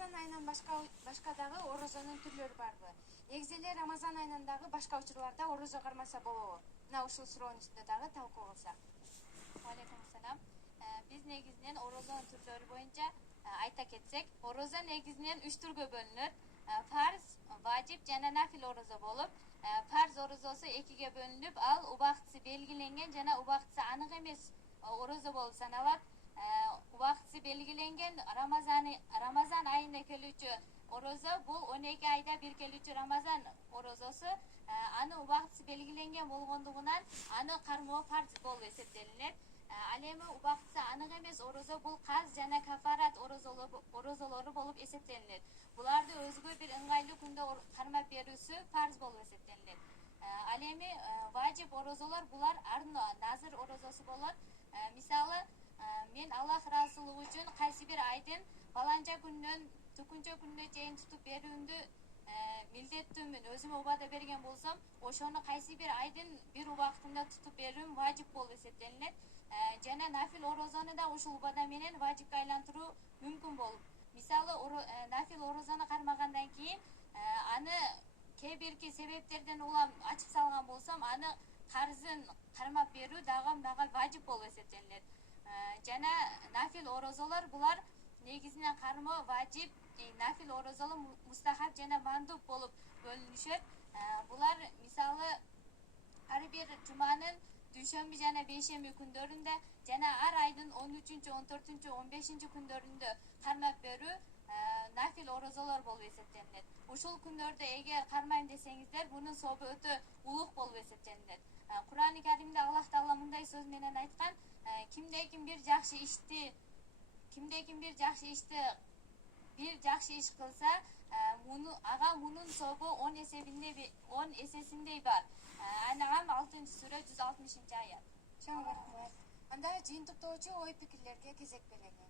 Рамазан айынан башка дагы орозонун түрлөрү барбы? Негизи эле Рамазан айынан дагы башка учурларда орозо кармаса болобу? Мына ушул суроонун үстүндө дагы талкуу кылсак. Алейкум салам. Биз негизинен орозонун түрлөрү боюнча айта кетсек, орозо негизинен 3 түргө бөлүнөт. Фарз, важип жана нафил орозо болуп, фарз орозосу 2ге бөлүнүп, ал убактысы белгиленген жана убактысы анык эмес орозо болуп саналат. Убактысы белгиленген Рамазан айында келүүчү орозо бул 12 айда бир келүүчү Рамазан орозосу. Аны убактысы белгиленген болгондугунан аны кармоо фарз болуп эсептелинет. Ал эми убактысы анык эмес орозо бул каз жана кафарат орозолору болуп эсептелинет. Буларды өзгө бир ыңгайлуу күндө кармап берүүсү фарз болуп эсептелинет. Ал эми важип орозолор булар назыр орозосу болот. Мисалы, мен Аллах ыраазычылыгы үчүн кайсы бир айдын баланча күнүнөн түкүнчө күнүнө чейин тутуп берүүмдү милдеттүүмүн, өзүмө убада берген болсом, ошону кайсы бир айдын бир убактында тутуп берүүм важип болуп эсептелинет. Жана нафил орозону да ушул убада менен важипке айлантыруу мүмкүн болуп. Мисалы, нафил орозону кармагандан кийин аны кээ бирки себептерден улам ачып салган болсом, аны карзын кармап берүү дагы мага важип болуп эсептелинет. Жана нафил орозолор булар негизинен кармоо важип, нафил орозолор мустахаб жана мандуб болуп бөлүнүшөт. Булар мисалы ар бир жуманын дүйшөмбү жана бейшемби күндөрүндө жана ар айдын 13-чү, 14-чү, 15-чи күндөрүндө кармап берүү нафил орозолор болуп эсептелинет. Ушул күндөрдө эгер кармайм десеңиздер, мунун сообу өтө улук болуп эсептелинет. Кур'ан-ы Каримде Аллах Таала мындай сөз менен айткан: кимде-ким бир жакшы ишти бир жакшы иш кылса, ага мунун сообу 10 эсесиндей бар. Ан'ам 6-сүрө 160-аят. Чоң рахмат. Анда жыйынтыктоочу ой пикирлерге кезек берели.